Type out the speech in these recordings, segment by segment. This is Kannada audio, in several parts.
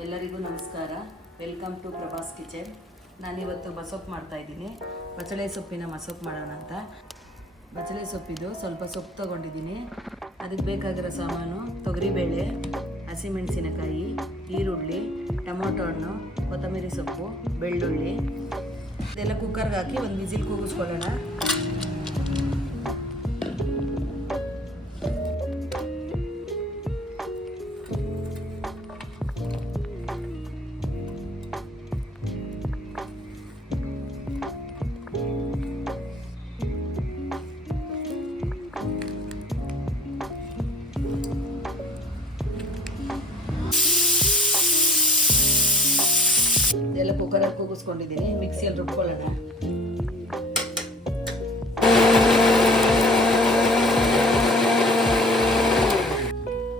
ಎಲ್ಲರಿಗೂ ನಮಸ್ಕಾರ. ವೆಲ್ಕಮ್ ಟು ಪ್ರಭಾಸ್ ಕಿಚನ್ ನಾನಿವತ್ತು ಮಾಡ್ತಾ ಇದ್ದೀನಿ. ಬಚಳೆ ಸೊಪ್ಪಿನ ಮಸೊಪ್ಪು ಮಾಡೋಣ ಅಂತ. ಬಚಳೆ ಸೊಪ್ಪಿದು ಸ್ವಲ್ಪ ಸೊಪ್ಪು ತೊಗೊಂಡಿದ್ದೀನಿ. ಅದಕ್ಕೆ ಬೇಕಾಗಿರೋ ಸಾಮಾನು ತೊಗರಿಬೇಳೆ, ಹಸಿಮೆಣಸಿನಕಾಯಿ, ಈರುಳ್ಳಿ, ಟೊಮೊಟೊ ಹಣ್ಣು, ಕೊತ್ತಂಬರಿ ಸೊಪ್ಪು, ಬೆಳ್ಳುಳ್ಳಿ. ಇದೆಲ್ಲ ಕುಕ್ಕರ್ಗೆ ಹಾಕಿ ಒಂದು ವಿಸಿಲ್ ಕೂಗಿಸ್ಕೊಳ್ಳೋಣ. ಇದೆಲ್ಲ ಕುಕ್ಕರಲ್ಲಿ ಕೂಗಿಸ್ಕೊಂಡಿದ್ದೀನಿ. ಮಿಕ್ಸಿಯಲ್ಲಿ ರುಬ್ಕೊಳ್ಳೋಣ.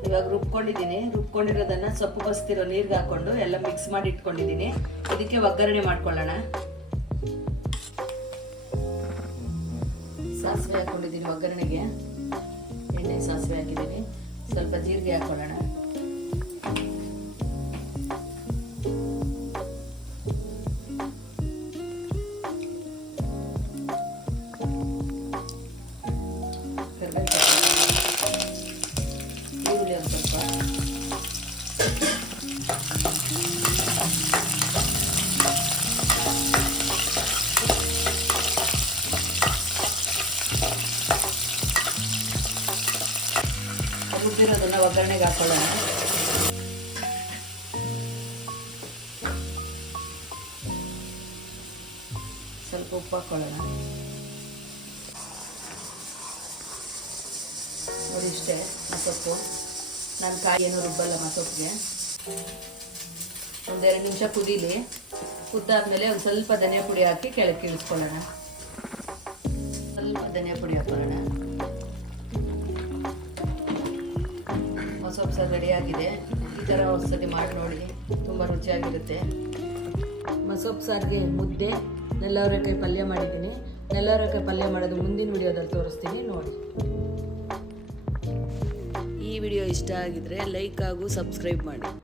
ಇವಾಗ ರುಬ್ಕೊಂಡಿದ್ದೀನಿ. ರುಬ್ಕೊಂಡಿರೋದನ್ನ ಸೊಪ್ಪು ಬಸ್ತಿರೋ ನೀರ್ಗೆ ಹಾಕೊಂಡು ಎಲ್ಲ ಮಿಕ್ಸ್ ಮಾಡಿ ಇಟ್ಕೊಂಡಿದ್ದೀನಿ. ಇದಕ್ಕೆ ಒಗ್ಗರಣೆ ಮಾಡ್ಕೊಳ್ಳೋಣ. ಸಾಸಿವೆ ಹಾಕೊಂಡಿದ್ದೀನಿ ಒಗ್ಗರಣೆಗೆ. ಎಣ್ಣೆ ಸಾಸಿವೆ ಹಾಕಿದ್ದೀನಿ. ಸ್ವಲ್ಪ ಜೀರಿಗೆ ಹಾಕೊಳ್ಳೋಣ. ರುಬ್ಬಿರೋದನ್ನ ಒಗ್ಗರಣೆಗೆ ಹಾಕೊಳ್ಳೋಣ. ಸ್ವಲ್ಪ ಉಪ್ಪು ಹಾಕೊಳ್ಳೋಣ. ನೋಡಿ ಇಷ್ಟೇ, ಮಸೊಪ್ಪು. ನಾನು ಕಾಯಿ ಏನು ರುಬ್ಬಲ್ಲ ಮಸೊಪ್ಪಿಗೆ. ಒಂದೆರಡು ನಿಮಿಷ ಕುದೀಲಿ. ಕುದ್ದಾದ್ಮೇಲೆ ಒಂದು ಸ್ವಲ್ಪ ಧನಿಯಾ ಪುಡಿ ಹಾಕಿ ಕೆಳಗೆ ಇಳಿಸ್ಕೊಳ್ಳೋಣ ಧನಿಯಾ ಪುಡಿ ಹಾಕೋಣ. ಹೊಸ ಹೊಸ ರೆಡಿಯಾಗಿದೆ ಈ ಥರ ಹೊಸದಿ ಮಾಡಿ ನೋಡಿ. ತುಂಬ ರುಚಿಯಾಗಿರುತ್ತೆ. ಮಸೊಪ್ಪು ಸಾರಿಗೆ ಮುದ್ದೆ ನೆಲ್ಲವರೆಕಾಯಿ ಪಲ್ಯ ಮಾಡಿದ್ದೀನಿ. ನೆಲ್ಲವರೆಕಾಯಿ ಪಲ್ಯ ಮಾಡೋದು ಮುಂದಿನ ವಿಡಿಯೋದಲ್ಲಿ ತೋರಿಸ್ತೀನಿ ನೋಡಿ. ಈ ವಿಡಿಯೋ ಇಷ್ಟ ಆಗಿದ್ರೆ ಲೈಕ್ ಹಾಗೂ ಸಬ್ಸ್ಕ್ರೈಬ್ ಮಾಡಿ.